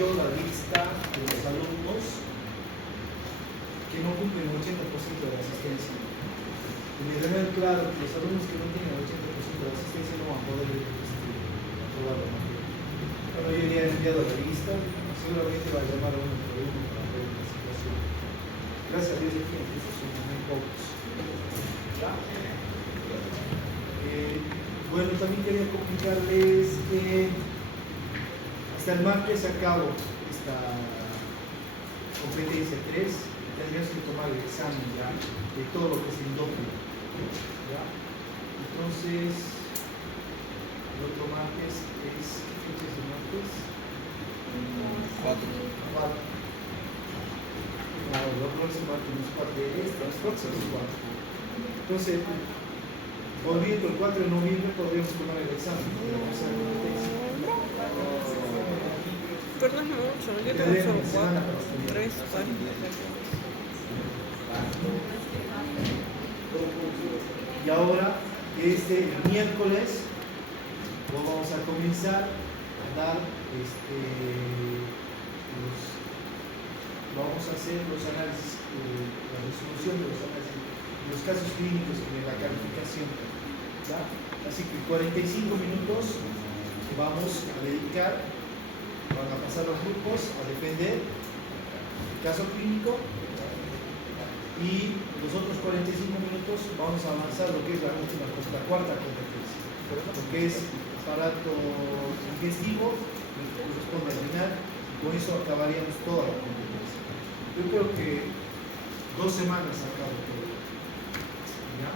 dio la lista de los alumnos que no cumplen el 80% de la asistencia. Y me dejan claro que los alumnos que no tienen el 80% de la asistencia no van a poder aprobar la materia. Bueno, yo ya he enviado la lista, seguramente va a llamar a uno por uno para ver la situación. Gracias a Dios aquí en Cristo son muy pocos. ¿Ya? Bueno, también quería comunicarles que hasta el martes acabo esta competencia 3. Tendrías que tomar el examen ya de todo lo que es endócrino. ¿Ya? Entonces, el otro martes es, ¿qué fecha es el martes? 4. Claro, el próximo martes no es 4 de este, los próximos 4. Entonces, volviendo el 4 de noviembre podríamos tomar el examen de la mesa de competencia. Pero no es mucho, yo tengo solo 4, 3 páginas. Y ahora, este miércoles, vamos a comenzar a dar vamos a hacer los análisis, la resolución de los análisis, los casos clínicos y de la calificación. ¿Ya? Así que 45 minutos que vamos a dedicar, van a pasar los grupos a defender el caso clínico, y los otros 45 minutos vamos a avanzar lo que es la cuarta competencia, lo que es aparato digestivo, que corresponde a eliminar, y con eso acabaríamos toda la competencia. Yo creo que 2 semanas acabo todo. ¿Ya?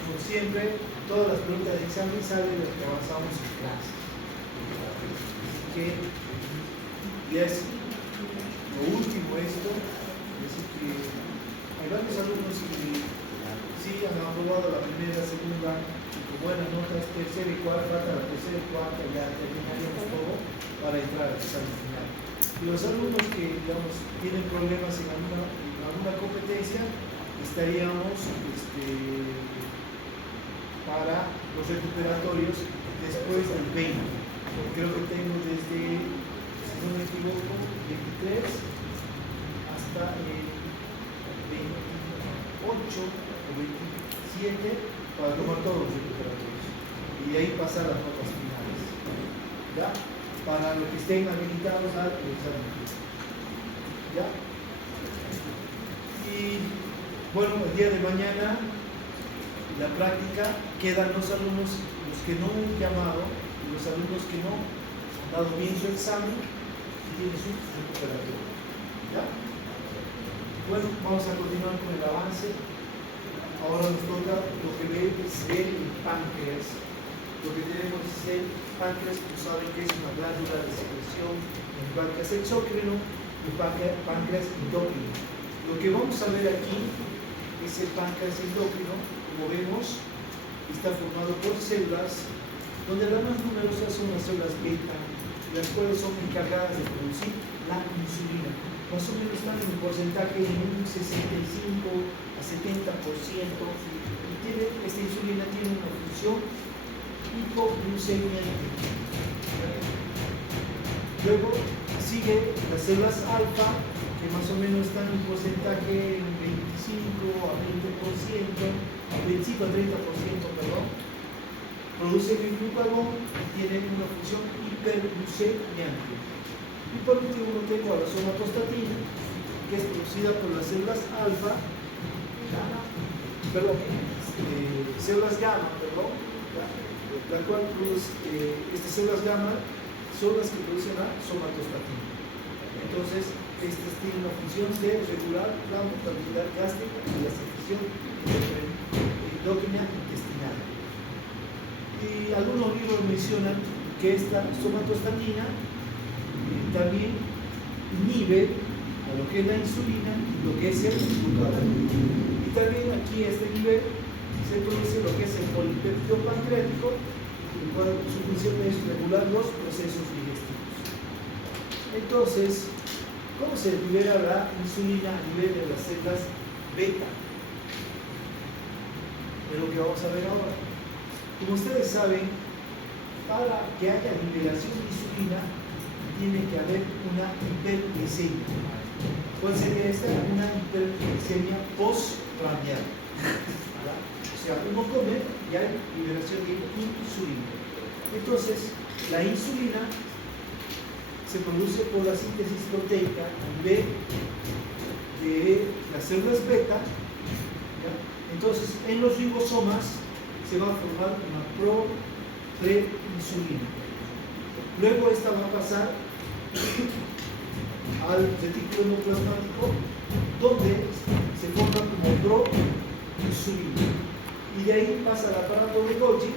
Como siempre, todas las preguntas de examen salen de lo que avanzamos en clase. Así que ya es lo último esto, es decir que hay varios alumnos que sí han aprobado la primera, segunda, y con buenas notas, tercera y cuarta, falta la tercera y cuarta, ya terminaríamos todo para entrar al examen final. Y los alumnos que, digamos, tienen problemas en alguna competencia, estaríamos para los recuperatorios después del 20. Creo que tengo desde, si no me equivoco, 23 hasta el 28 o 27 para tomar todos los recuperatorios. Y de ahí pasar a las notas finales. ¿Ya? Para los que estén habilitados al examen. ¿Ya? Y bueno, el día de mañana, la práctica, quedan los alumnos, los que no han llamado, y los alumnos que no han dado bien su examen, y tienen su recuperatorio. ¿Ya? Bueno, vamos a continuar con el avance. Ahora nos toca lo que ve es el páncreas. Lo que tenemos es el páncreas, como saben que es una glándula de secreción, el páncreas exócrino y el páncreas endócrino. Lo que vamos a ver aquí es el páncreas endócrino. Como vemos, está formado por células, donde las más numerosas son las células beta, las cuales son encargadas de producir la insulina. Más o menos están en un porcentaje en un 65 a 70%, y esta insulina tiene una función hipoglucemiante. Luego sigue las células alfa, que más o menos están en un porcentaje en 25 a 20%, 25 a 30%, perdón. Producen el glucagón y tienen una función hiperglucemiante. Y por último tengo a la somatostatina, que es producida por las células alfa, células gamma, la cual produce, estas células gamma son las que producen la somatostatina. Entonces, estas tienen la función de regular la motilidad gástrica y la secreción endócrina intestinal. Y algunos libros mencionan que esta somatostatina también inhibe a lo que es la insulina, lo que es el glucagón. Y también aquí a este nivel se produce lo que es el polipéptido pancreático, el cual su función es regular los procesos digestivos. Entonces, ¿cómo se libera la insulina a nivel de las células beta? Es lo que vamos a ver ahora. Como ustedes saben, para que haya liberación de insulina, tiene que haber una hiperglicemia. ¿Cuál sería esta? Una hiperglicemia postprandial. O sea, uno come y hay liberación de insulina. Entonces, la insulina se produce por la síntesis proteica a nivel de las células beta. ¿Ya? Entonces, en los ribosomas se va a formar una preinsulina. Luego esta va a pasar al retículo endoplasmático, donde se forma como proinsulina. Y de ahí pasa al aparato de Golgi,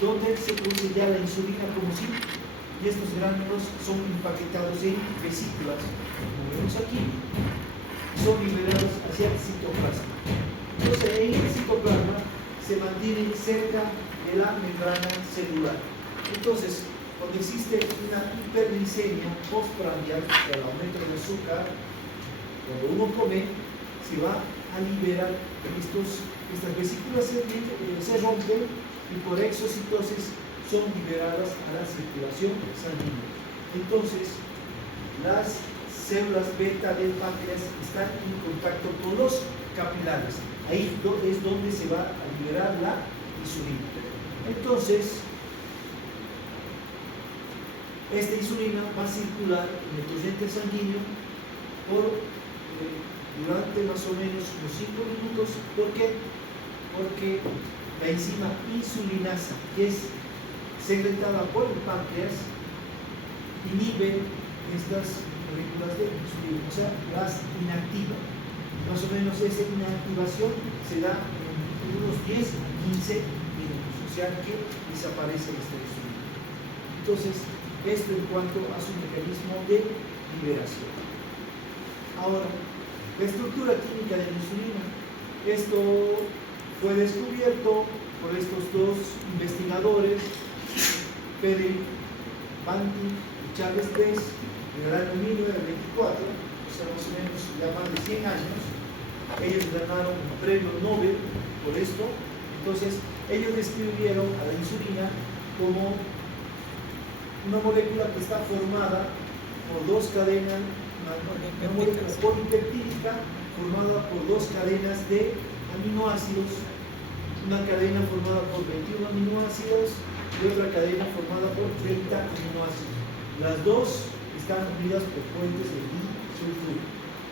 donde se produce ya la insulina como sí, y estos gránulos son empaquetados en vesículas, como vemos aquí, y son liberados hacia el citoplasma. Entonces, en el citoplasma se mantiene cerca de la membrana celular. Entonces, cuando existe una hiperglicemia postprandial, el aumento del azúcar, cuando uno come, se va a liberar estas vesículas se rompen y por exocitosis son liberadas a la circulación sanguínea. Entonces, las células beta del páncreas están en contacto con los capilares. Ahí es donde se va a liberar la insulina. Entonces, esta insulina va a circular en el torrente sanguíneo durante más o menos unos 5 minutos. ¿Por qué? Porque la enzima insulinasa, que es secretada por el páncreas, inhibe estas moléculas de insulina, o sea, las inactiva. Más o menos esa inactivación se da en unos 10 a 15 minutos, o sea que desaparece esta insulina. Entonces, esto en cuanto a su mecanismo de liberación. Ahora, la estructura química de la insulina. Esto fue descubierto por estos dos investigadores, Frederick Banting y Charles Tess, en el año 1924, o sea, más o menos ya más de 100 años. Ellos ganaron un premio Nobel por esto. Entonces, ellos describieron a la insulina como una molécula que está formada por dos cadenas, una molécula polipeptídica formada por dos cadenas de aminoácidos, una cadena formada por 21 aminoácidos y otra cadena formada por 30 aminoácidos. Las dos están unidas por puentes de disulfuro.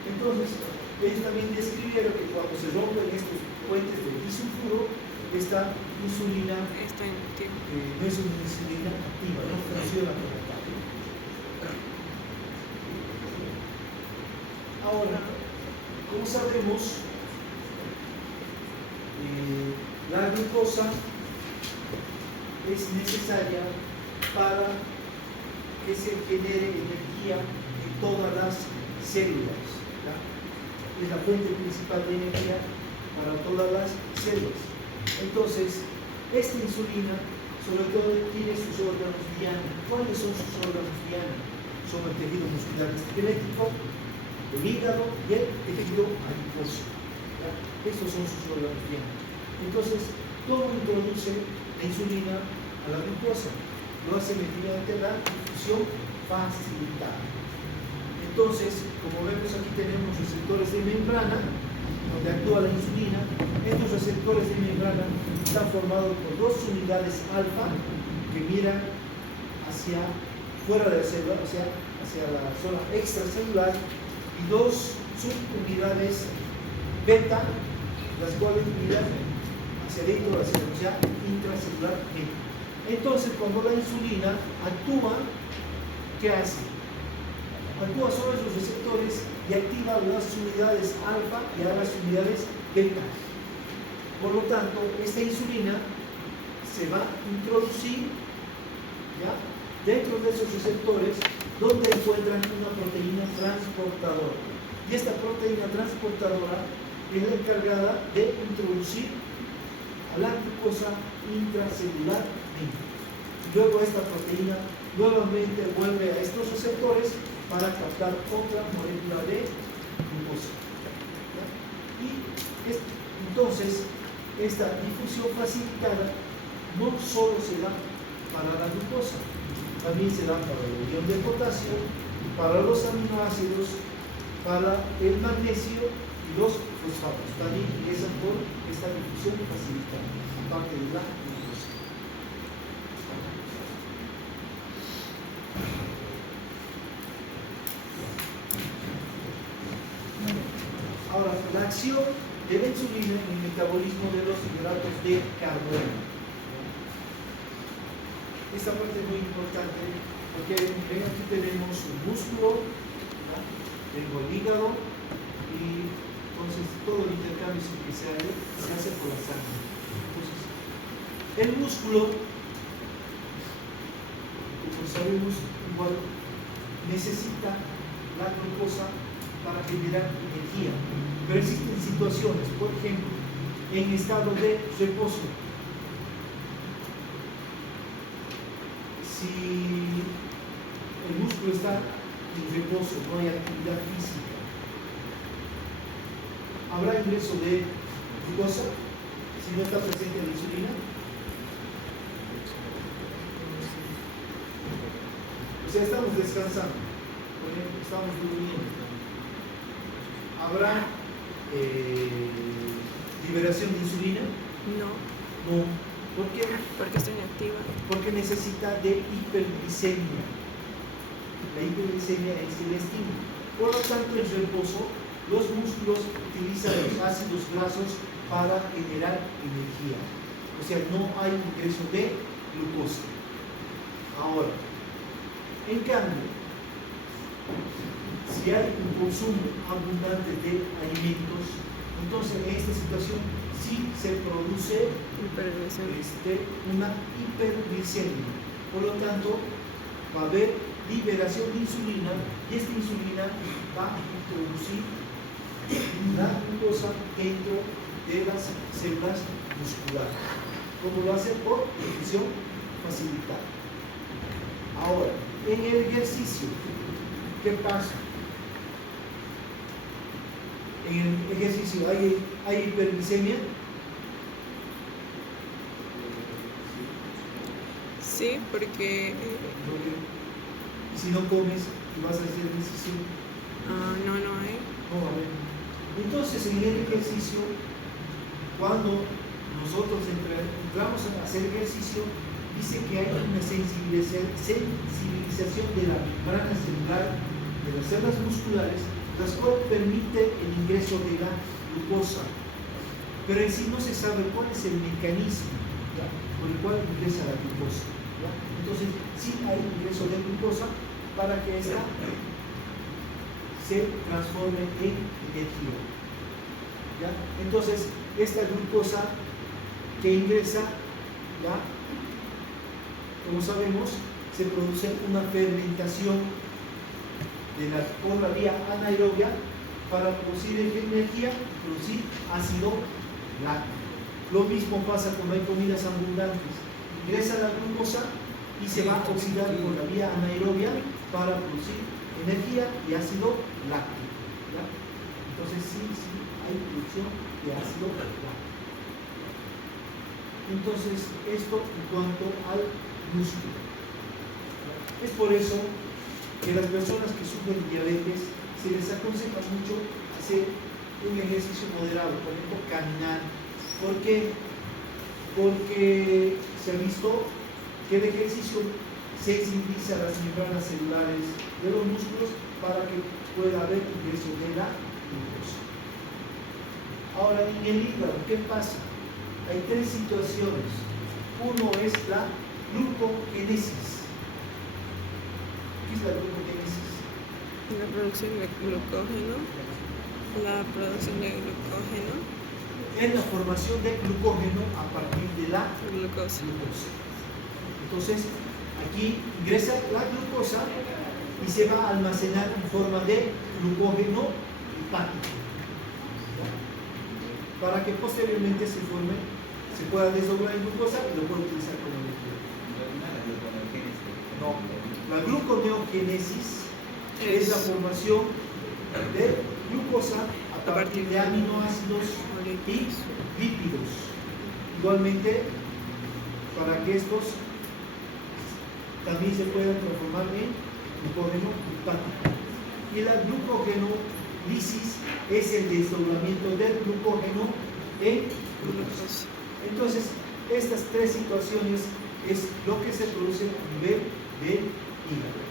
Entonces, ellos también describieron que cuando se rompen estos puentes de disulfuro, esta insulina no es una insulina activa, no funciona como tal. Ahora, como sabemos, la glucosa es necesaria para que se genere energía en todas las células. ¿Ya? Es la fuente principal de energía para todas las células. Entonces, esta insulina sobre todo tiene sus órganos diana. ¿Cuáles son sus órganos diana? Son el tejido muscular esquelético, el hígado y el tejido adiposo. ¿Ya? Estos son sus órganos diana. Entonces, ¿cómo introduce la insulina a la glucosa? Lo hace mediante la difusión facilitada. Entonces, como vemos aquí tenemos receptores de membrana donde actúa la insulina. Estos receptores de membrana están formados por dos unidades alfa que miran hacia fuera de la célula, o sea, hacia la zona extracelular, y dos subunidades beta, las cuales miran hacia dentro de la célula, o sea, intracelularmente. Entonces, cuando la insulina actúa, ¿qué hace? Actúa sobre esos receptores y activa las unidades alfa y a las unidades beta. Por lo tanto, esta insulina se va a introducir, ¿ya?, dentro de esos receptores, donde encuentran una proteína transportadora. Y esta proteína transportadora es la encargada de introducir a la glucosa intracelularmente. Luego esta proteína nuevamente vuelve a estos receptores para captar otra molécula de glucosa. ¿Ya? Y entonces, esta difusión facilitada no solo se da para la glucosa. También se dan para el ion de potasio, para los aminoácidos, para el magnesio y los fosfatos. También ingresan por esta difusión facilitada, aparte de la glucosa. Ahora, la acción de la insulina en el metabolismo de los hidratos de carbono. Esta parte es muy importante porque ven, aquí tenemos un músculo, ¿no? Tengo el hígado y entonces todo el intercambio que se hace por la sangre. Entonces, el músculo, como sabemos, igual necesita la glucosa para generar energía. Pero existen situaciones, por ejemplo, en estado de reposo. Si el músculo está en reposo, no hay actividad física, ¿habrá ingreso de glucosa si no está presente la insulina? O sea, estamos descansando, por ejemplo, estamos durmiendo. ¿Habrá liberación de insulina? No. No. ¿Por qué? Porque está inactiva. Porque necesita de hiperglicemia. La hiperglicemia es el estímulo. Por lo tanto, en reposo, los músculos utilizan los ácidos grasos para generar energía. O sea, no hay ingreso de glucosa. Ahora, en cambio, si hay un consumo abundante de alimentos, entonces en esta situación sí se produce una hiperglicemia. Por lo tanto, va a haber liberación de insulina y esta insulina va a introducir la glucosa dentro de las células musculares, como lo hace por difusión facilitada. Ahora, en el ejercicio, ¿qué pasa? En el ejercicio hay hiperglicemia. Sí, porque y si no comes y vas a hacer ejercicio, no hay. no va a haber. Entonces, en el ejercicio, cuando nosotros entramos a hacer ejercicio, dice que hay una sensibilización de la membrana celular de las células musculares, las cuales permite el ingreso de la glucosa. Pero en sí no se sabe cuál es el mecanismo, ¿ya?, por el cual ingresa la glucosa, ¿ya? Entonces, sí hay ingreso de glucosa para que esta se transforme en energía, ¿ya? Entonces, esta glucosa que ingresa, ¿ya?, como sabemos, se produce una fermentación por la vía anaerobia para producir energía y producir ácido láctico. Lo mismo pasa cuando hay comidas abundantes. Ingresa la glucosa y se va a oxidar por la vía anaerobia para producir energía y ácido láctico, ¿ya? Entonces sí hay producción de ácido láctico. Entonces, esto en cuanto al músculo. Es por eso que las personas que sufren diabetes se les aconseja mucho hacer un ejercicio moderado, por ejemplo, caminar. ¿Por qué? Porque se ha visto que el ejercicio sensibiliza las membranas celulares de los músculos para que pueda haber ingreso de la glucosa. Ahora, en el hígado, ¿qué pasa? Hay tres situaciones. Uno es la glucogénesis. ¿Qué es la glucogénesis? La producción de glucógeno. Es la formación de glucógeno a partir de la glucosa. Entonces, aquí ingresa la glucosa y se va a almacenar en forma de glucógeno hepático, ¿ya?, para que posteriormente se pueda desdoblar en glucosa y lo pueda utilizar como energía. No, la gluconeogénesis es la formación de glucosa a partir de aminoácidos y lípidos. Igualmente, para que estos también se pueden transformar en glucógeno hepático. Y la glucogenolisis es el desdoblamiento del glucógeno en glucosa. Entonces, estas tres situaciones es lo que se produce a nivel del hígado.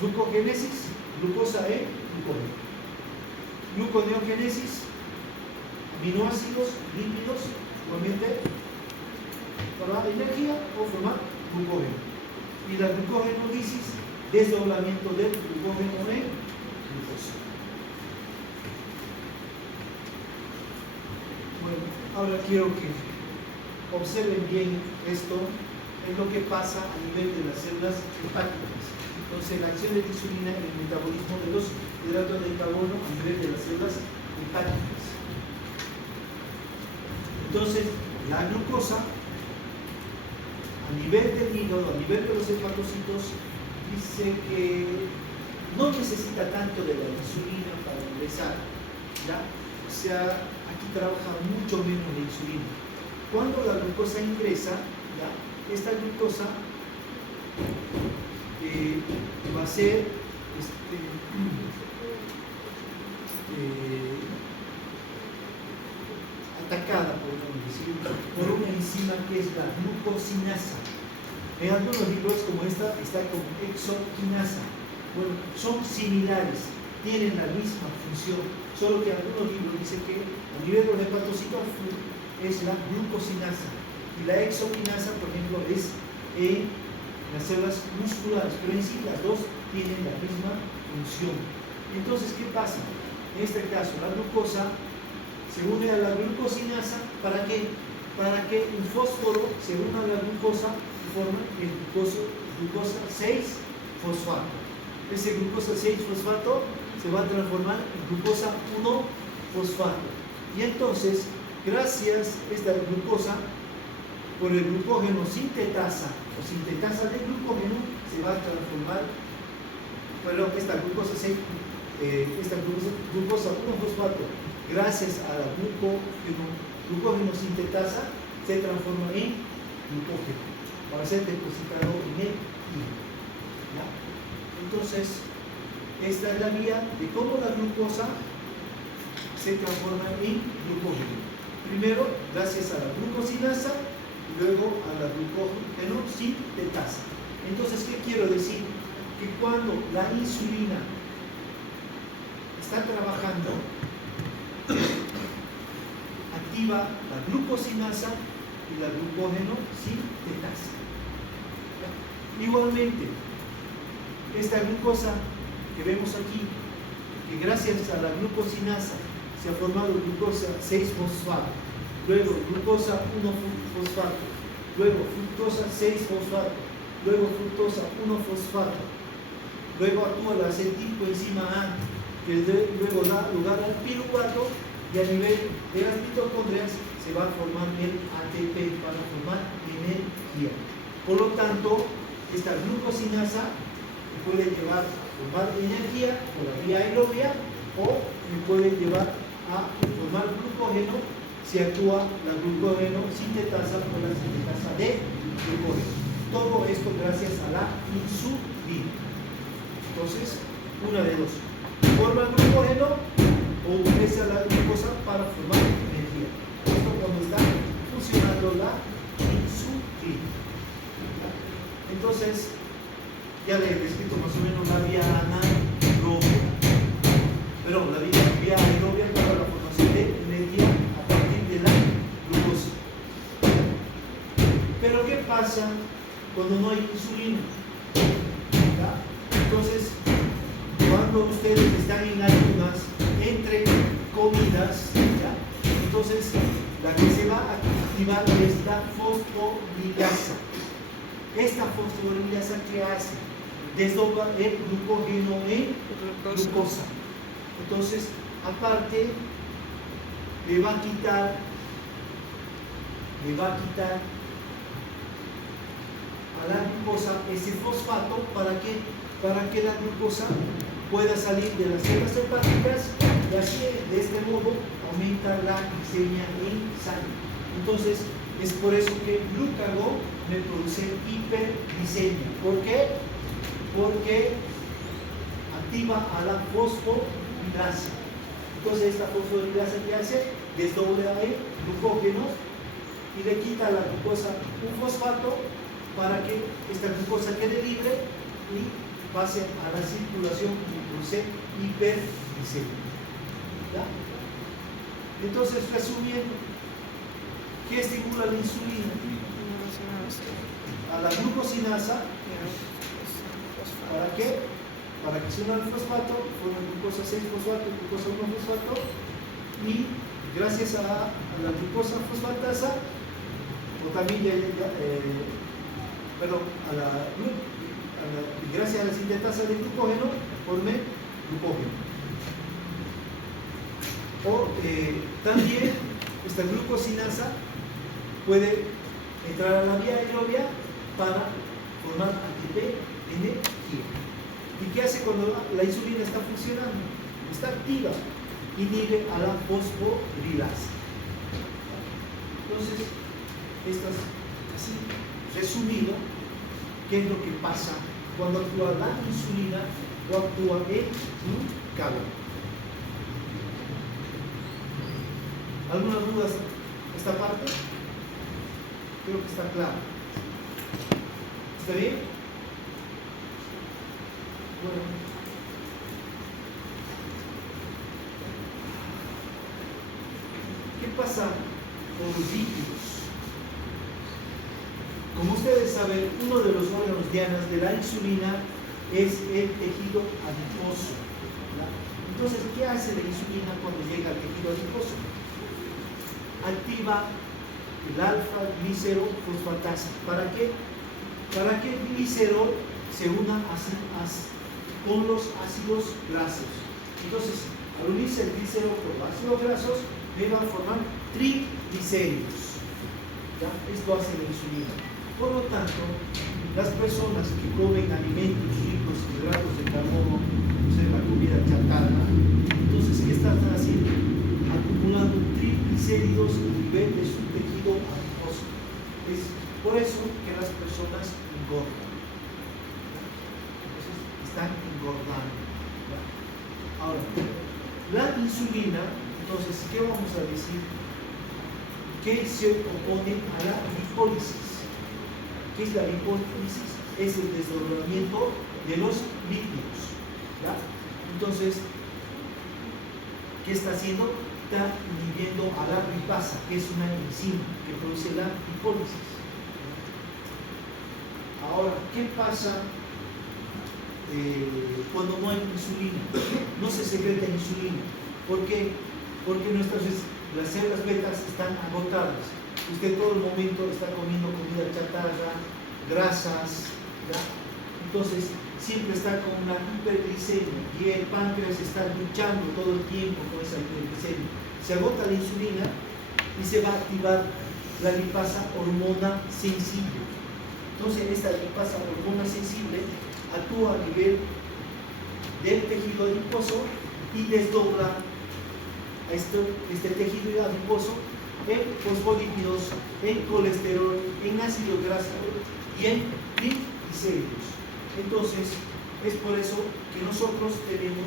Glucogénesis, glucosa en glucógeno. Gluconeogénesis, aminoácidos, lípidos, igualmente para la energía o formar glucógeno. Y la glucogenolisis, desdoblamiento del glucógeno en glucosa. Bueno, ahora quiero que observen bien esto, es lo que pasa a nivel de las células hepáticas. Entonces, la acción de la insulina en el metabolismo de los hidratos de carbono a nivel de las células hepáticas. Entonces, la glucosa a nivel del hígado, a nivel de los hepatocitos, dice que no necesita tanto de la insulina para ingresar, ¿ya? O sea, aquí trabaja mucho menos la insulina. Cuando la glucosa ingresa, ¿ya? Esta glucosa va a ser atacada, podemos decir, por una enzima que es la glucosinasa. En algunos libros como esta está como exoquinasa. Bueno, son similares, tienen la misma función, solo que algunos libros dicen que a nivel de los hepatocitos es la glucosinasa y la exoquinasa, por ejemplo, es en las células musculares, pero en sí las dos tienen la misma función. Entonces, ¿qué pasa? En este caso, la glucosa se une a la glucosinasa, ¿para qué? Para que un fósforo se una a la glucosa y forme el glucosa 6-fosfato. Ese glucosa 6-fosfato se va a transformar en glucosa 1-fosfato. Y entonces, gracias a esta glucosa, por el glucógeno sintetasa o sintetasa de glucógeno, se va a transformar, perdón, esta glucosa 1-fosfato, gracias a la glucógeno sintetasa, se transforma en glucógeno para ser depositado en el hígado. ¿Ya? Entonces, esta es la vía de cómo la glucosa se transforma en glucógeno. Primero, gracias a la glucosinasa, y luego a la glucógeno sintetasa. Entonces, ¿qué quiero decir? Que cuando la insulina está trabajando, activa la glucosinasa y la glucógeno sintetasa. Igualmente, esta glucosa que vemos aquí, que gracias a la glucosinasa se ha formado glucosa 6-fosfato, luego glucosa 1-fosfato, luego fructosa 6-fosfato, luego fructosa 1-fosfato, luego actúa la acetilcoenzima A, que luego da lugar al piruvato, y a nivel de las mitocondrias se va a formar el ATP para formar energía. Por lo tanto, esta glucosinasa me puede llevar a formar energía por la vía aerobia o me puede llevar a formar glucógeno si actúa la glucógeno sintetasa o la sintetasa de glucógeno. Todo esto gracias a la insulina. Entonces, una de dos: forma glucógeno o utiliza la glucosa para formar energía. Esto cuando está funcionando la insulina. Entonces, ya le he descrito más o menos la vía anaerobia. Pero la vía aerobia para la formación de energía a partir de la glucosa. Pero ¿qué pasa cuando no hay insulina? ¿Ya? Entonces, cuando ustedes están en ayunas entre comidas, ¿ya? Entonces la que se va a activar es la fosforilasa. Esta fosforilasa, ¿qué hace? Desdobla el glucógeno en glucosa. Entonces, aparte, le va a quitar a la glucosa ese fosfato. ¿Para qué? Para que la glucosa pueda salir de las células hepáticas y así, de este modo, aumenta la glicemia en sangre. Entonces, Es por eso que el glucago me produce hiperglicemia. ¿Por qué? Porque activa a la fosforilasa. Entonces esta fosforilasa que hace, desdobla el glucógeno y le quita a la glucosa un fosfato para que esta glucosa quede libre y pase a la circulación y produce hiperglicemia. ¿Ya? Entonces, resumiendo, ¿qué estimula la insulina? A la glucosinasa. ¿Para qué? Para que se una al fosfato, forma glucosa 6-fosfato, glucosa 1-fosfato, y gracias a la glucosa fosfatasa, o también gracias a la sintetasa de glucógeno, forme glucógeno. O también esta glucosinasa puede entrar a la vía aerobia para formar ATP, energía. ¿Y qué hace cuando la insulina está funcionando? Está activa, inhibe a la fosforilasa. Entonces, esto es así resumido, qué es lo que pasa cuando actúa la insulina o actúa el glucagon. ¿Algunas dudas esta parte? Creo que está claro. ¿Está bien? Bueno. ¿Qué pasa con los lípidos? Como ustedes saben, uno de los órganos dianas de la insulina es el tejido adiposo. ¿Verdad? Entonces, ¿qué hace la insulina cuando llega al tejido adiposo? Activa el alfa-glicerofosfatasa. ¿Para qué? Para que el glicerol se una con los ácidos grasos. Entonces, al unirse el glicerol con los ácidos grasos, me va a formar triglicéridos. ¿Ya? Esto hace la insulina. Por lo tanto, las personas que comen alimentos ricos en hidratos de carbono, o sea, la comida chatarra, entonces, ¿qué están haciendo? Acumulando triglicéridos a nivel de su tejido adiposo. Es por eso que las personas engordan. Entonces, están engordando. ¿Ya? Ahora, la insulina, entonces, ¿qué vamos a decir? Que se opone a la lipólisis. ¿Qué es la lipólisis? Es el desdoblamiento de los lípidos. ¿Ya? Entonces, ¿qué está haciendo? Está inhibiendo a la lipasa, que es una enzima que produce la lipólisis. Ahora, ¿qué pasa cuando no hay insulina? No se secreta insulina. ¿Por qué? Porque las células betas están agotadas. Usted todo el momento está comiendo comida chatarra, grasas, ¿ya? Entonces siempre está con una hiperglicemia y el páncreas está luchando todo el tiempo con esa hiperglicemia. Se agota la insulina y se va a activar la lipasa hormona sensible. Entonces esta lipasa hormona sensible actúa a nivel del tejido adiposo y desdobla a este tejido adiposo en fosfolípidos, en colesterol, en ácido graso y en triglicéridos. Entonces, es por eso que nosotros tenemos,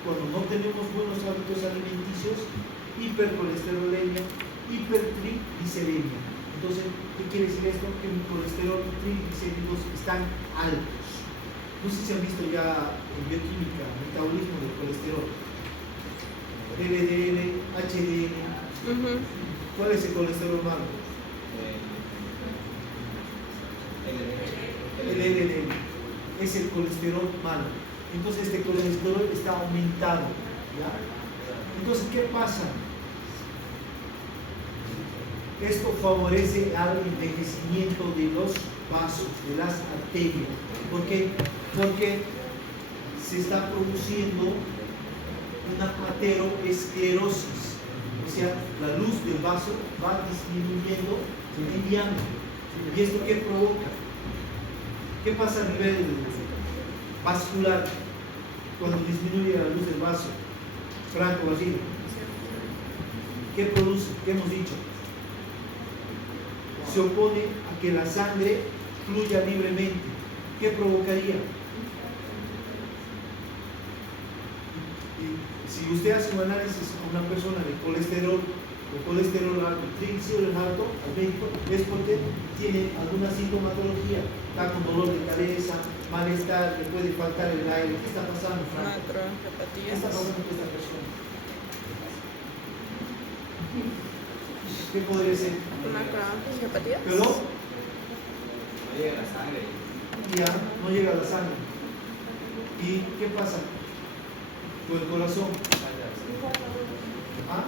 cuando no tenemos buenos hábitos alimenticios, hipercolesterolemia, hipertriglicemia. Entonces, ¿qué quiere decir esto? Que mi colesterol y triglicéridos están altos. No sé si han visto ya en bioquímica, metabolismo del colesterol. LDL, HDL. ¿Cuál es el colesterol malo? El LDL. Es el colesterol malo. Entonces este colesterol está aumentado. ¿Ya? Entonces, ¿qué pasa? Esto favorece al envejecimiento de los vasos, de las arterias. ¿Por qué? Porque se está produciendo una ateroesclerosis, o sea, la luz del vaso va disminuyendo en diámetro. ¿Y esto qué provoca? ¿Qué pasa a nivel vascular cuando disminuye la luz del vaso? Franco, Basile. ¿Qué produce? ¿Qué hemos dicho? se opone a que la sangre fluya libremente. ¿Qué provocaría? Si usted hace un análisis a una persona de colesterol alto, triglicéridos alto, al médico, es porque tiene alguna sintomatología, está con dolor de cabeza, malestar, le puede faltar el aire. ¿Qué está pasando, Franco? ¿Qué está pasando con esta persona? ¿Qué podría ser? Macrocefatías. Pero No llega la sangre. ya no llega la sangre. ¿Y qué pasa con el corazón? ¿Ah?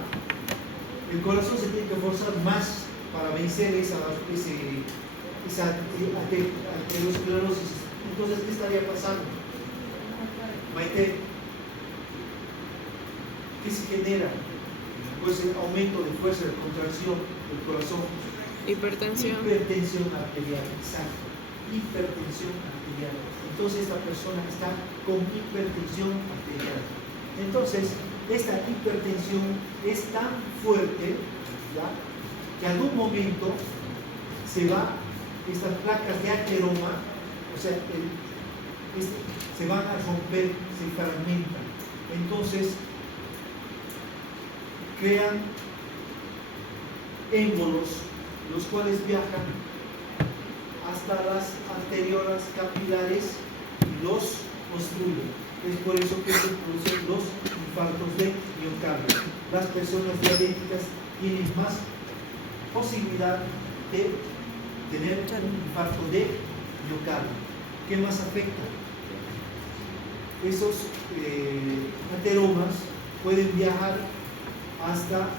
El corazón se tiene que forzar más para vencer esa aterosclerosis. Entonces, ¿qué estaría pasando? Maite, ¿qué se genera? Pues el aumento de fuerza de contracción del corazón. Hipertensión. Hipertensión arterial, exacto. Hipertensión arterial. Entonces esta persona está con hipertensión arterial. Entonces, esta hipertensión es tan fuerte, ¿ya?, que en algún momento se va, estas placas de ateroma, o sea, se van a romper, se fragmentan. Entonces, crean émbolos, los cuales viajan hasta las arteriolas capilares y los obstruyen. Es por eso que se producen los infartos de miocardio. Las personas diabéticas tienen más posibilidad de tener un infarto de miocardio. ¿Qué más afecta? Esos ateromas pueden viajar hasta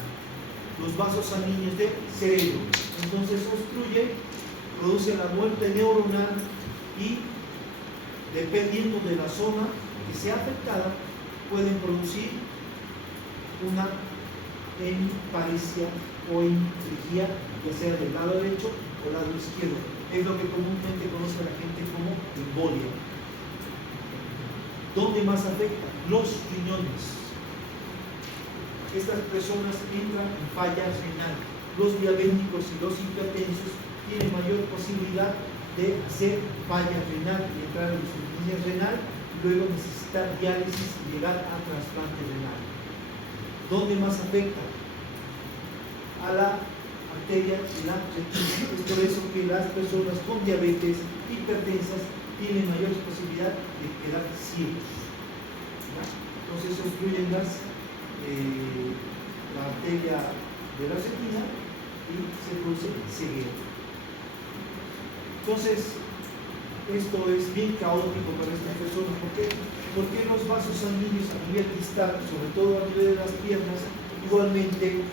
los vasos sanguíneos del cerebro. Entonces obstruye, produce la muerte neuronal y, dependiendo de la zona que sea afectada, pueden producir una hemiparesia o hemiplegia, ya sea del lado derecho o lado izquierdo. Es lo que comúnmente conoce la gente como embolia. ¿Dónde más afecta? Los riñones. Estas personas entran en falla renal. Los diabéticos y los hipertensos tienen mayor posibilidad de hacer falla renal y entrar en insuficiencia renal y luego necesitar diálisis y llegar a trasplante renal. ¿Dónde más afecta? A la arteria y la retina. Es por eso que las personas con diabetes, hipertensas, tienen mayor posibilidad de quedar ciegos. ¿Ya? Entonces obstruyen la arteria de la retina y se produce ceguera. Entonces, esto es bien caótico para estas personas. ¿Por qué? Porque los vasos sanguíneos a nivel distal, sobre todo a nivel de las piernas, igualmente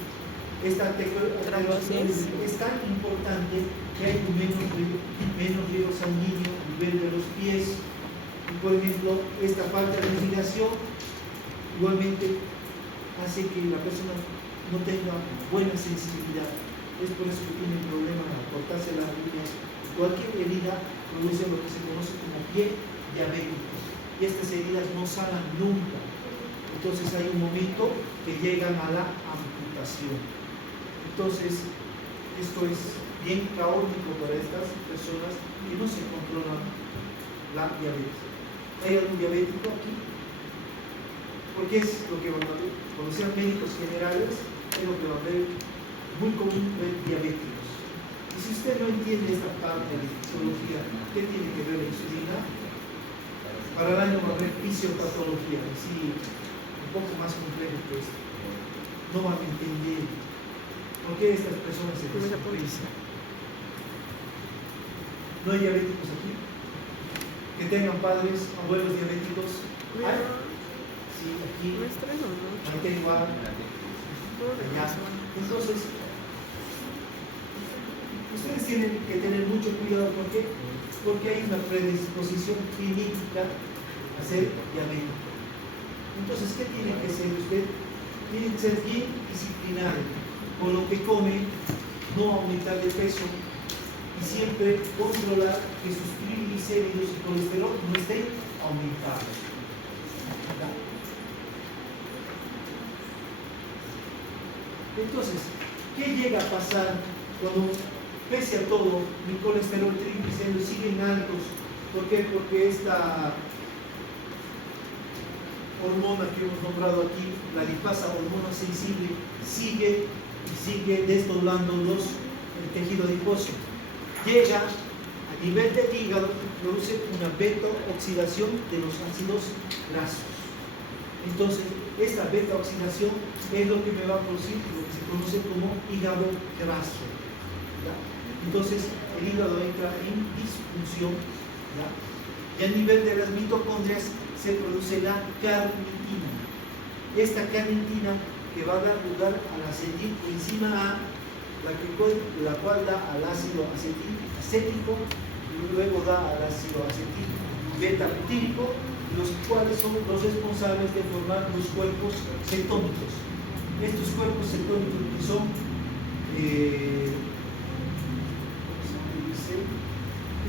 esta trombosis es tan importante que hay menos riego sanguíneo a nivel de los pies. Y por ejemplo, esta falta de irrigación igualmente hace que la persona no tenga buena sensibilidad. Es por eso que tienen problemas al cortarse las uñas. Cualquier herida produce lo que se conoce como pie diabético. Y estas heridas no sanan nunca. Entonces hay un momento que llegan a la amputación. Entonces, esto es bien caótico para estas personas que no se controlan la diabetes. ¿Hay algún diabético aquí? Porque es lo que van a ver. Cuando sean médicos generales, es lo que van a ver muy común ver diabéticos. Y si usted no entiende esta parte de fisiología, ¿qué tiene que ver la insulina? Para el año va a haber fisiopatología, sí, un poco más complejo que esto. No van a entender por qué estas personas se descompensan. ¿No hay diabéticos aquí? Que tengan padres, abuelos diabéticos. ¿Hay? Sí, aquí. Ahí tengo a... allá. Entonces, ustedes tienen que tener mucho cuidado. ¿Por qué? Porque hay una predisposición clínica a ser diabético. Entonces, ¿qué tiene que ser usted? Tiene que ser bien disciplinado con lo que come, no aumentar de peso y siempre controlar que sus triglicéridos y colesterol no estén aumentados. Entonces, ¿qué llega a pasar cuando pese a todo, mi colesterol triglicéridos siguen altos. ¿Por qué? Porque esta hormona que hemos nombrado aquí, la lipasa, hormona sensible, sigue y sigue desdoblando el tejido adiposo. Llega a nivel del hígado, produce una beta-oxidación de los ácidos grasos. Entonces, esta beta-oxidación es lo que me va a producir lo que se conoce como hígado graso. ¿Ya? Entonces, el hígado entra en disfunción. ¿Ya? Y a nivel de las mitocondrias se produce la carnitina. Esta carnitina que va a dar lugar a la acetilcoenzima A, la cual da al ácido acético y luego da al ácido acetil beta-butírico, los cuales son los responsables de formar los cuerpos cetónicos. Estos cuerpos cetónicos que son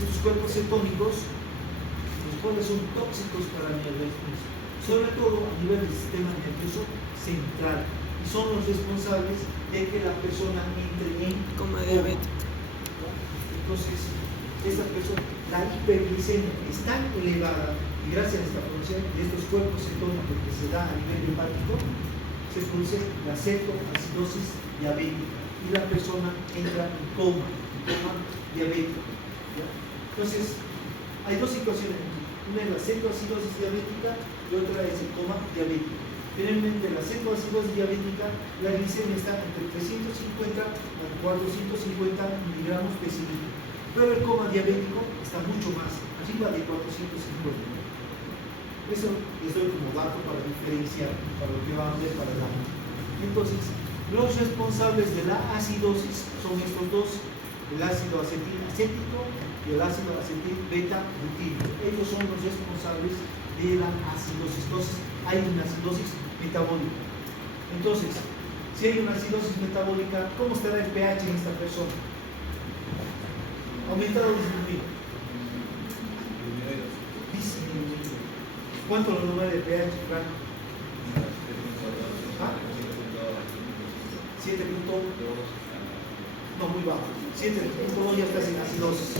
estos cuerpos cetónicos, los cuales son tóxicos para el organismo, sobre todo a nivel del sistema nervioso central, y son los responsables de que la persona entre en Coma diabético. Entonces, esta persona, la hiperglicemia es tan elevada, y gracias a esta producción de estos cuerpos cetónicos que se da a nivel hepático, se produce la cetoacidosis diabética y la persona entra en coma diabético. ¿Ya? Entonces, hay dos situaciones aquí. Una es la cetoacidosis diabética y otra es el coma diabético. Generalmente la cetoacidosis diabética, la glicemia está entre 350 a 450 miligramos de cilindro. Pero el coma diabético está mucho más, arriba de 450. Eso les doy como dato para diferenciar, para lo que van a ver para el año. Entonces, los responsables de la acidosis son estos dos, el ácido acetilacético y el ácido acetil beta-butírico. Ellos son los responsables de la acidosis. Entonces, hay una acidosis metabólica. Entonces, si hay una acidosis metabólica, ¿cómo estará el pH en esta persona? ¿Aumentado o disminuido? Disminuido. ¿Cuánto lo normal de pH, Frank? ¿Ah? 7. No, muy bajo. 7.2 ya estás en acidosis.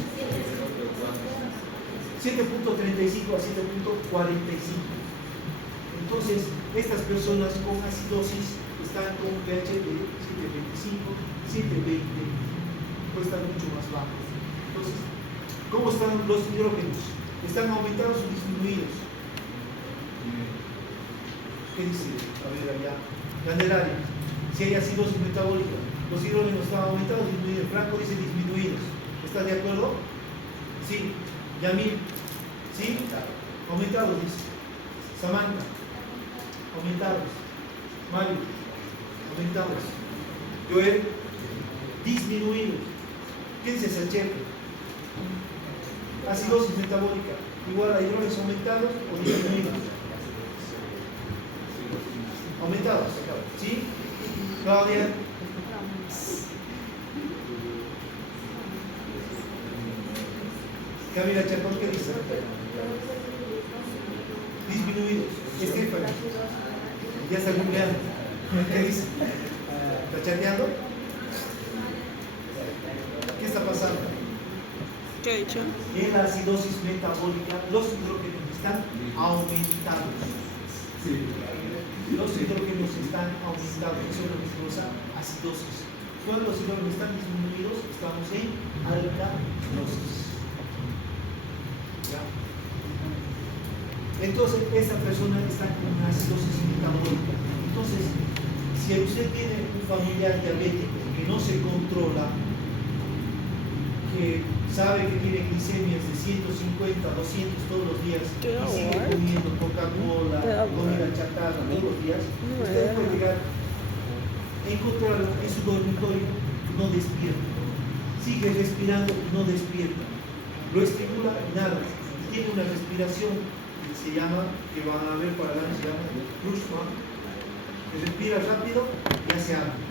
7.35 a 7.45. Entonces, estas personas con acidosis están con un pH de 7.25, 7.20, puede estar mucho más bajo. Entonces, ¿cómo están los hidrógenos? ¿Están aumentados o disminuidos? ¿Qué dice? A ver allá. Candelaria, si hay acidosis metabólica, los hidrógenos están aumentados o disminuidos. Franco dice disminuidos. ¿Estás de acuerdo? Sí. Yamil, ¿sí? Aumentados, dice. Samantha, aumentados. Mario, aumentados. Joel, disminuidos. ¿Qué dice Sachel? Acidosis metabólica, igual a hidrógenos aumentados o disminuidos. Aumentados, ¿sí? Claudia. Camila Chacón, ¿qué dice? Disminuidos. Estefan, ya está googleando. ¿Qué dice? ¿Está chateando? ¿Qué está pasando? ¿Qué ha dicho? En la acidosis metabólica, los hidrógenos están aumentados. Los hidrógenos están aumentados, eso es lo que se llama acidosis. Cuando los hidrógenos están disminuidos, estamos en alcalosis. ¿Ya? Entonces, esta persona está con una acidosis metabólica. Entonces, si usted tiene un familiar diabético que no se controla, que sabe que tiene glicemias de 150, 200 todos los días y sigue comiendo Coca-Cola, comida chatarra todos los días, usted puede llegar a encontrarlo en su dormitorio, no despierta. Sigue respirando y no despierta. Lo estimula y nada. Y tiene una respiración que se llama, que van a ver para el año, se llama Rushman. Respira rápido y hace hambre.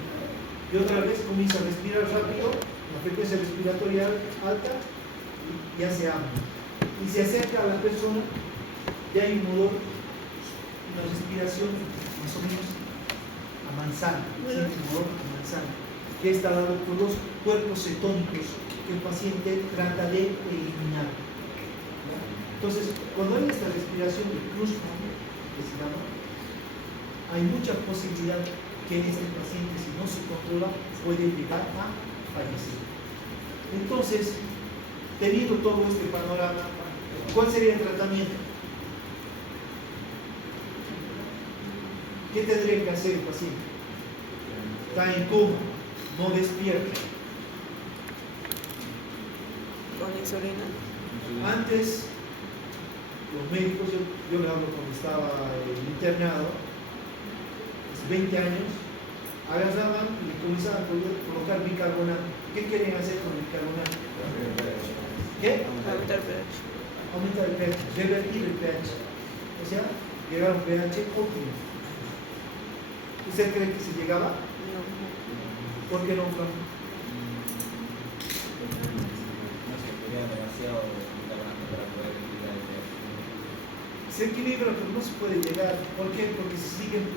Y otra vez comienza a respirar rápido, la frecuencia respiratoria alta y hace hambre. Y se acerca a la persona, ya hay un olor, una respiración más o menos a manzana, siente un olor a manzana, que está dado por los cuerpos cetónicos que el paciente trata de eliminar. ¿Ya? Entonces, cuando hay esta respiración de Cruzman, que se llama, hay mucha posibilidad que en este paciente, si no se controla, puede llegar a fallecer. Entonces, teniendo todo este panorama, ¿cuál sería el tratamiento? ¿Qué tendría que hacer el paciente? Está en coma, no despierta. ¿Con insulina? Antes, los médicos, yo le hablo cuando estaba internado, hace 20 años, agarraban y le comenzaban a colocar bicarbonato. ¿Qué quieren hacer con el bicarbonato? ¿Qué? Aumentar el pH. Aumentar el pH, revertir el pH. O sea, llegar a un pH óptimo. ¿Usted cree que se llegaba? No. ¿Por qué no, Frank? No se podía demasiado bicarbonato para poder equilibrar el pH. Se equilibra, pero no se puede llegar. ¿Por qué? Porque se siguen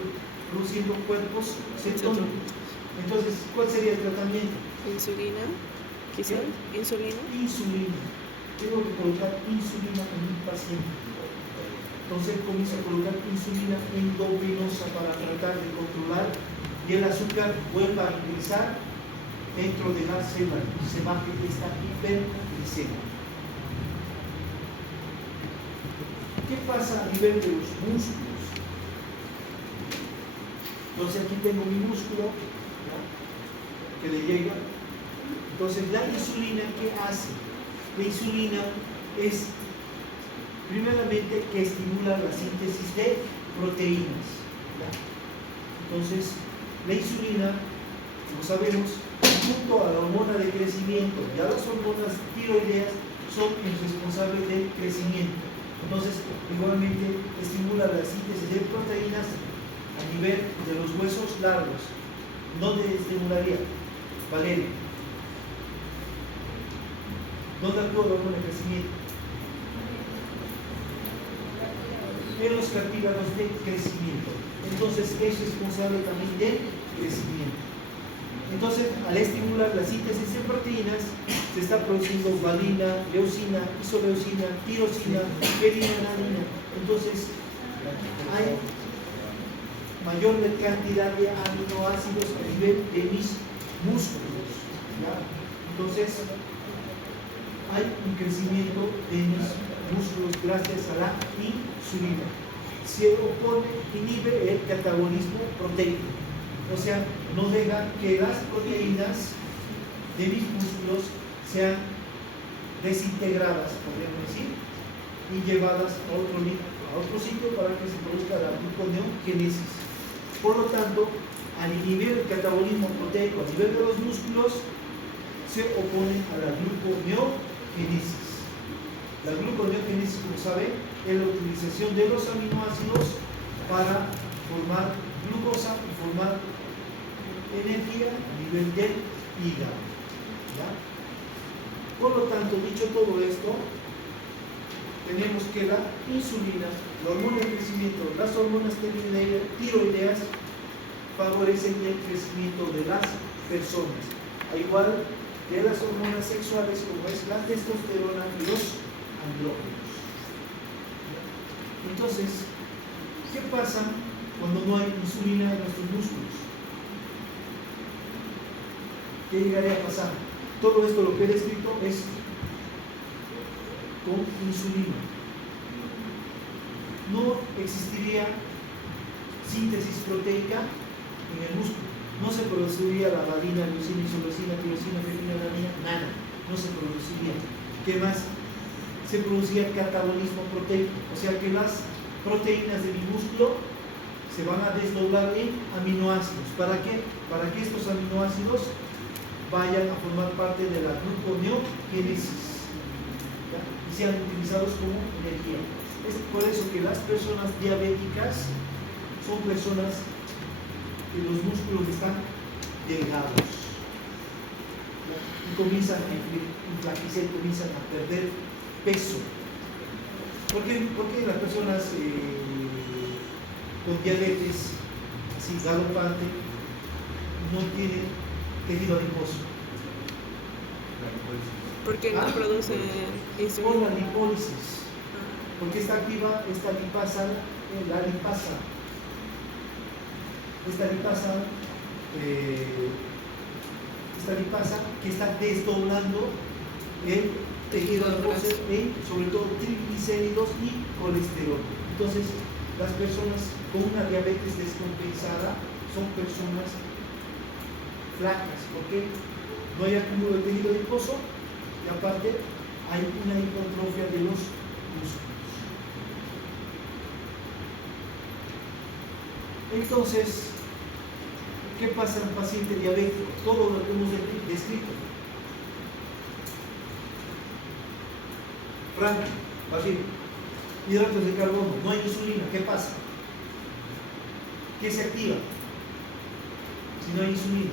produciendo cuerpos cetónicos. Entonces, ¿cuál sería el tratamiento? Insulina, quizás. Insulina. Insulina. Tengo que colocar insulina en mi paciente. Entonces comienzo a colocar insulina endovenosa para tratar de controlar y el azúcar vuelva a ingresar dentro de la célula. Se baje esta hiperglicemia. ¿Qué pasa a nivel de los músculos? Entonces aquí tengo mi músculo, ¿ya?, que le llega. Entonces la insulina, ¿qué hace? La insulina es primeramente que estimula la síntesis de proteínas, ¿ya? Entonces la insulina, como sabemos, junto a la hormona de crecimiento y a las hormonas tiroideas son los responsables del crecimiento. Entonces igualmente estimula la síntesis de proteínas a nivel de los huesos largos. ¿Dónde estimularía? Valeria. ¿Dónde actúa la hormona de crecimiento? En los cartílagos de crecimiento. Entonces es responsable también del crecimiento. Entonces, al estimular la síntesis de proteínas, se está produciendo valina, leucina, isoleucina, tirosina, perinonadina. Entonces, hay mayor cantidad de aminoácidos a nivel de mis músculos, ¿ya? Entonces, hay un crecimiento de mis músculos gracias a la insulina. Se opone, inhibe el catabolismo proteico. O sea, no deja que las proteínas de mis músculos sean desintegradas, podríamos decir, y llevadas a otro sitio para que se produzca la gluconeogénesis. Por lo tanto, al inhibir el catabolismo proteico a nivel de los músculos, se opone a la gluconeogénesis. La gluconeogénesis, como saben, es la utilización de los aminoácidos para formar glucosa y formar energía a nivel del hígado, ¿ya? Por lo tanto, dicho todo esto, tenemos que la insulina, la hormona de crecimiento, las hormonas tiroideas favorecen el crecimiento de las personas, al igual que las hormonas sexuales como es la testosterona y los andrógenos. Entonces, ¿qué pasa cuando no hay insulina en nuestros músculos? ¿Qué llegaría a pasar? Todo esto lo que he descrito es con insulina. No existiría síntesis proteica en el músculo. No se produciría la valina, leucina, isoleucina, tirosina, perinonadina, nada. No se produciría. ¿Qué más? Se producía catabolismo proteico. O sea que las proteínas de mi músculo se van a desdoblar en aminoácidos. ¿Para qué? Para que estos aminoácidos vayan a formar parte de la gluconeogénesis, ¿ya?, y sean utilizados como energía. Es por eso que las personas diabéticas son personas que los músculos están delgados, ¿ya?, y comienzan a enflaquecer, comienzan a perder peso. ¿Por qué las personas con diabetes así galopante no tienen tejido adiposo? Porque no produce por insulina. la lipólisis. Porque está activa esta lipasa, la lipasa. Esta lipasa que está desdoblando el tejido adiposo en sobre todo triglicéridos y colesterol. Entonces, las personas con una diabetes descompensada son personas flacas, porque no hay acúmulo de tejido adiposo y aparte hay una hipertrofia de los músculos. Entonces, ¿qué pasa en un paciente diabético? Todo lo que hemos descrito. Frank, Bajir, hidratos de carbono, no hay insulina, ¿qué pasa? ¿Qué se activa si no hay insulina?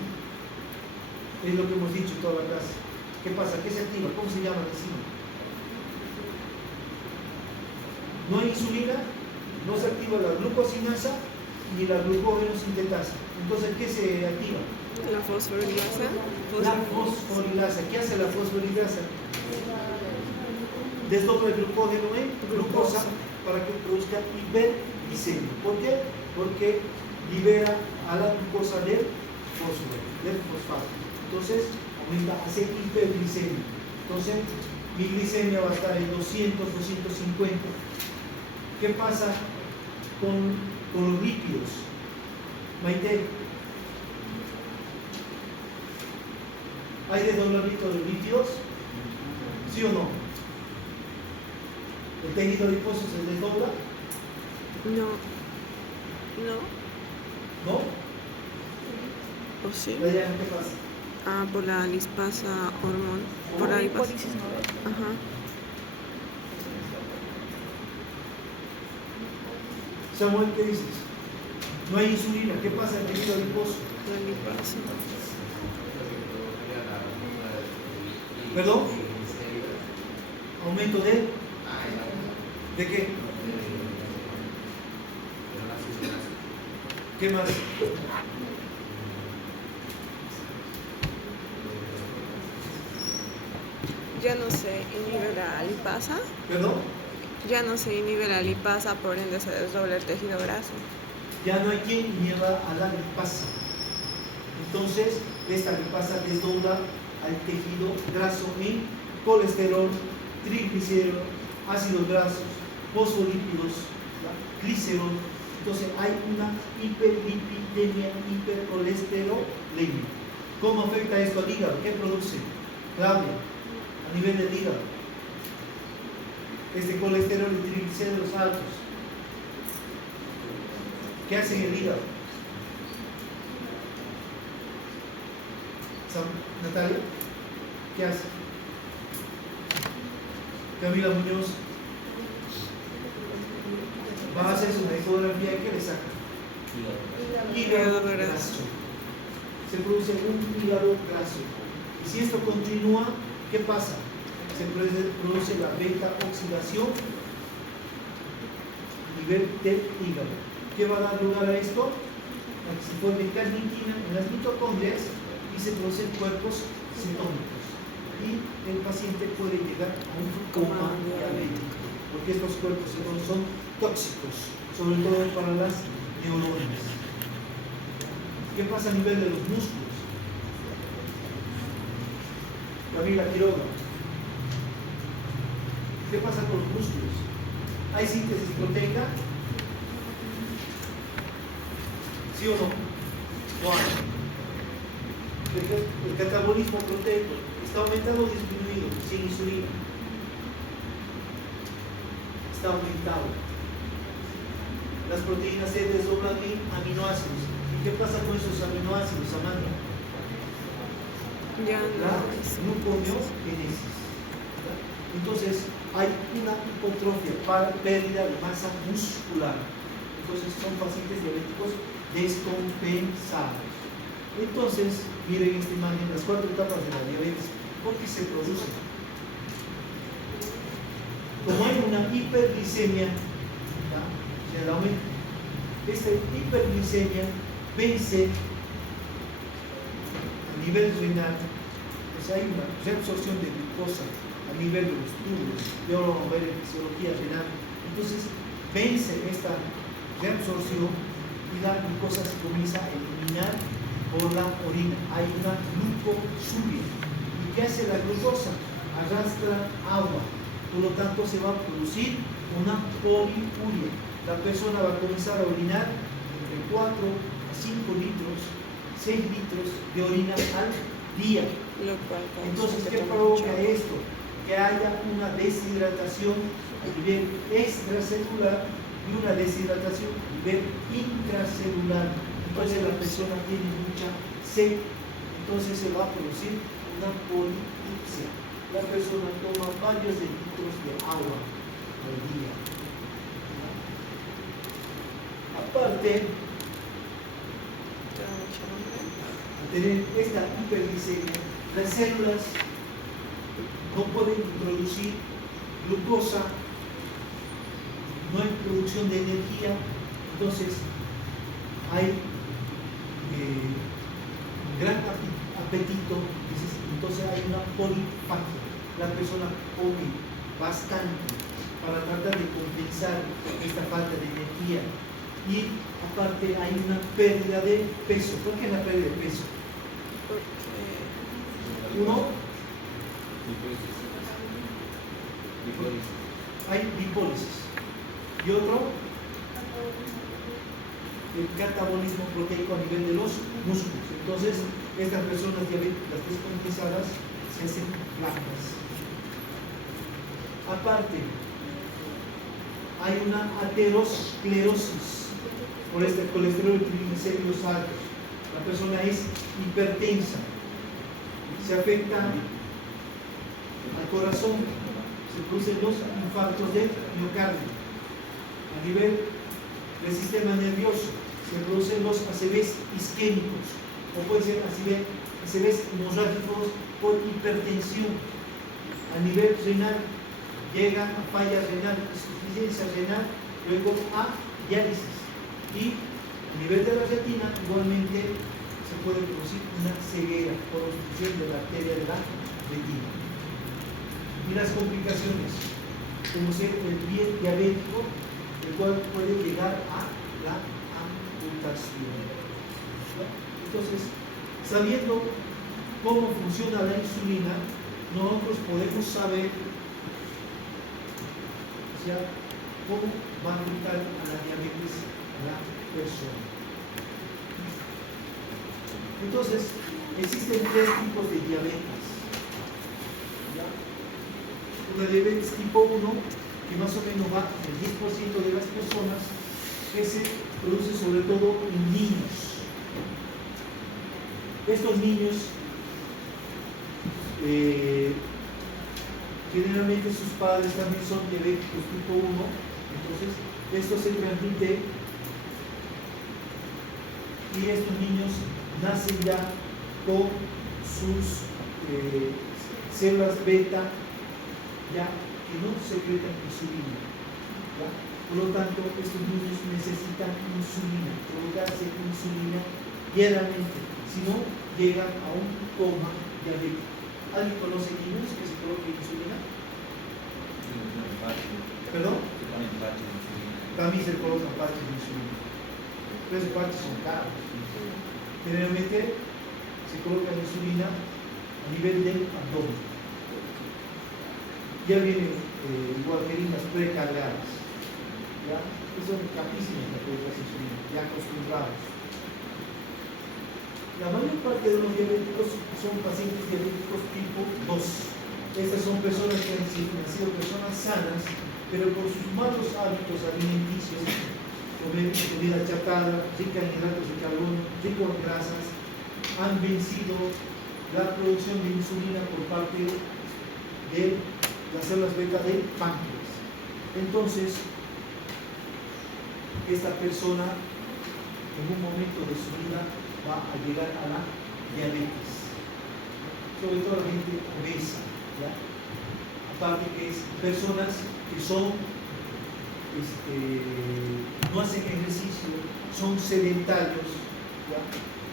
Es lo que hemos dicho toda la clase. ¿Qué pasa? ¿Qué se activa? ¿Cómo se llama la enzima? No hay insulina, no se activa la glucosinasa ni la glucógeno sintetasa. Entonces, ¿qué se activa? La fosforilasa. La fosforilasa. ¿Qué hace la fosforilasa? Desdobla el glucógeno en glucosa para que produzca hiperglicemia. ¿Por qué? Porque libera a la glucosa del fosfato. Entonces, hace hiperglicemia. Entonces, mi glicemia va a estar en 200, 250. ¿Qué pasa con los lípidos? Maite, ¿hay desdoblamiento de lípidos? ¿Sí o no? ¿El tejido adiposo se desdobla? No. ¿No? ¿O sí? Dayan, ¿qué pasa? Ah, por la lispasa hormona. Por la lispasa. Ajá. Samuel, ¿qué dices? No hay insulina. ¿Qué pasa en el tejido adiposo? La lipasa. ¿Perdón? ¿Aumento de? ¿De qué? ¿Qué más? Ya no se inhibe la lipasa. ¿Perdón? Ya no se inhibe la lipasa, por ende se desdobla el tejido graso. Ya no hay quien lleva a la lipasa. Entonces, esta lipasa desdobla al tejido graso en colesterol, triglicéridos, ácidos grasos, fosfolípidos, glicerol. Entonces, hay una hiperlipidemia, hipercolesterolemia. ¿Cómo afecta esto al hígado? ¿Qué produce? Claudia, a nivel del hígado. Colesterol y triglicéridos altos. ¿Qué hace en el hígado? Natalia, ¿qué hace? Camila Muñoz va a hacer su ecografía y ¿qué le saca? Hígado graso. Se produce un hígado graso. Y si esto continúa, ¿qué pasa? Se produce la beta oxidación a nivel del hígado. ¿Qué va a dar lugar a esto? A que se forme carnitina en las mitocondrias y se producen cuerpos cetónicos. Y el paciente puede llegar a un coma diabético, porque estos cuerpos cetónicos son tóxicos, sobre todo para las neuronas. ¿Qué pasa a nivel de los músculos? Camila Quiroga. ¿Qué pasa con los músculos? ¿Hay síntesis proteica? ¿Sí o no? No hay. El catabolismo proteico está aumentado o disminuido sin insulina. Está aumentado. Las proteínas se desdoblan en aminoácidos. ¿Y qué pasa con esos aminoácidos, Amanda? Ya La no. gluconeogénesis. Entonces, hay una hipotrofia, pérdida de masa muscular. Entonces, son pacientes diabéticos descompensados. Entonces, miren esta imagen, las 4 etapas de la diabetes. ¿Por qué se producen? Como hay una hiperglicemia, se da aumento. Esta hiperglicemia vence a nivel renal sea, hay una reabsorción de glucosa a nivel de los tubos, y ahora vamos a ver en fisiología renal. Entonces, vence esta reabsorción y la glucosa se comienza a eliminar por la orina. Hay una glucosuria. ¿Y qué hace la glucosa? Arrastra agua. Por lo tanto, se va a producir una poliuria. La persona va a comenzar a orinar entre 4 a 5 litros, 6 litros de orina al día. Lo cual causa Entonces, que ¿qué tome provoca mucha agua. esto? Que haya una deshidratación a nivel extracelular y una deshidratación a nivel intracelular. Entonces la persona tiene mucha sed, entonces se va a producir una polipsia. La persona toma varios litros de agua al día. Aparte, Te da mucha hambre. al tener esta hiperglicemia, las células no pueden producir glucosa, no hay producción de energía, entonces hay un gran apetito, entonces hay una polifagia. La persona come bastante para tratar de compensar esta falta de energía. Y aparte hay una pérdida de peso. ¿Por qué la pérdida de peso? Porque Uno, Lipólisis. hay lipólisis. Y otro, el catabolismo proteico a nivel de los músculos. Entonces, estas personas diabéticas descompensadas se hacen flacas. Aparte, hay una aterosclerosis por este colesterol y triglicéridos altos. La persona es hipertensa, se afecta al corazón, se producen los infartos de miocardio. A nivel del sistema nervioso, se producen los ACVs isquémicos, o puede ser ACVs hemorrágicos por hipertensión. A nivel renal, llegan a falla renal, insuficiencia renal, luego a diálisis. Y a nivel de la retina, igualmente se puede producir una ceguera por obstrucción de la arteria de la retina. Y las complicaciones, como ser el pie diabético, el cual puede llegar a la amputación. Entonces, sabiendo cómo funciona la insulina, nosotros podemos saber cómo va a afectar a la diabetes a la persona. Entonces, existen 3 tipos de diabetes. Una diabetes tipo 1, que más o menos va en el 10% de las personas, que se produce sobre todo en niños. Estos niños generalmente sus padres también son diabéticos tipo 1, entonces esto se transmite y estos niños nacen ya con sus células beta ya que no secretan insulina. ¿Ya? Por lo tanto, estos niños necesitan insulina, colocarse insulina diariamente, si no llegan a un coma diabético. ¿Alguien conoce niños que se coloquen insulina? ¿Perdón? También se colocan parches de insulina. Pero esos parches son caros. Generalmente se coloca insulina a nivel del abdomen. Ya vienen igual jeringas precargadas. ¿Ya? Y son capísimas las colocadas de insulina, ya acostumbrados. La mayor parte de los diabéticos son pacientes diabéticos tipo 2. Estas son personas que han sido personas sanas, pero por sus malos hábitos alimenticios, comer comida chatarra, rica en hidratos de carbono, rica en grasas, han vencido la producción de insulina por parte de las células beta del páncreas. Entonces, esta persona en un momento de su vida va a llegar a la diabetes, sobre todo la gente obesa, ¿ya? Aparte que es personas que son no hacen ejercicio, son sedentarios, ¿ya?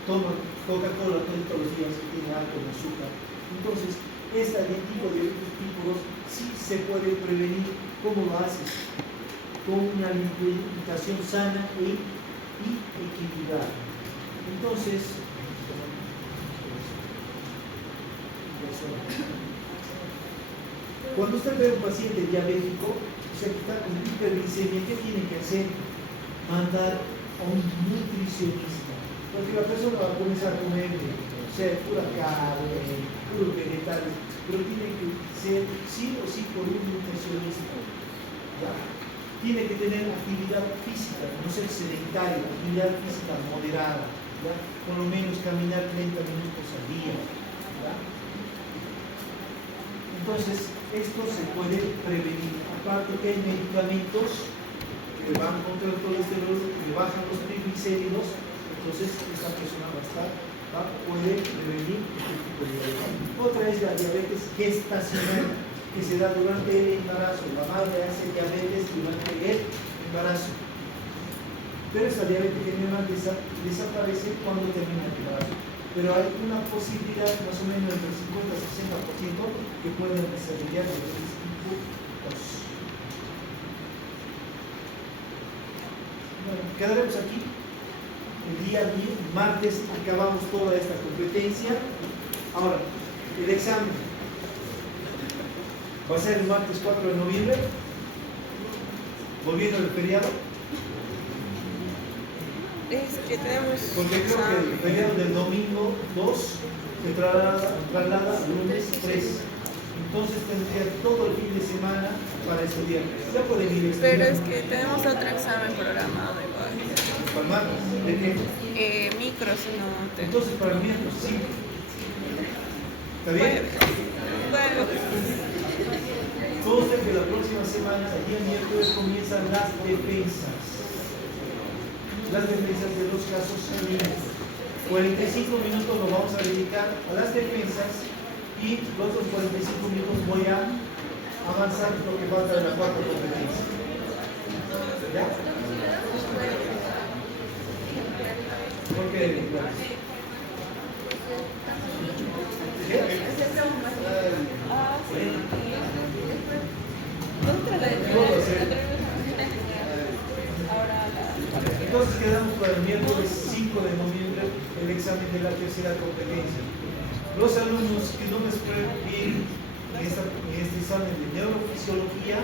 Toman Coca-Cola todos los días, que tiene alto en azúcar, Entonces, este tipo de títulos sí se puede prevenir. ¿Cómo lo haces? Con una alimentación sana y equilibrada. Entonces, cuando usted ve a un paciente diabético, o sea, que está con hiperglicemia, ¿qué tiene que hacer? Mandar a un nutricionista. Porque la persona va a comenzar a comer, o sea, pura carne, puros vegetales, pero tiene que ser sí o sí por un nutricionista. ¿Ya? Tiene que tener actividad física, no ser sedentario, actividad física moderada, ¿ya? Por lo menos caminar 30 minutos al día. ¿Ya? Entonces, esto se puede prevenir. Aparte que hay medicamentos que van contra el colesterol, que bajan los triglicéridos, entonces esta persona puede prevenir este tipo de diabetes. Otra es la diabetes gestacional, que se da durante el embarazo. La madre hace diabetes durante el embarazo. Pero esta diabetes general desaparece cuando termina el embarazo. Pero hay una posibilidad, más o menos entre 50 y 60%, que pueden desarrollar diabetes tipo 2. Bueno, quedaremos aquí. El día martes acabamos toda esta competencia. Ahora, el examen va a ser el martes 4 de noviembre, volviendo del feriado. Es que tenemos. Porque creo que el feriado del domingo 2 se traslada al lunes 3. Entonces tendría todo el fin de semana para estudiar. Ya pueden ir a estudiar. Pero es que tenemos otro examen programado igual. ¿Para el martes? ¿De qué? Micros, no. Entonces para el miércoles, sí. ¿Está bien? Bueno. Conste que la próxima semana, el día miércoles, comienzan las defensas. Las defensas de los casos clínicos. 45 minutos nos vamos a dedicar a las defensas y los otros 45 minutos voy a avanzar lo que falta de la cuarta competencia. ¿Ya? ¿Por qué? Entonces quedamos para el miércoles 5 de noviembre el examen de la tercera competencia. Los alumnos que no me pueden ir en este examen de neurofisiología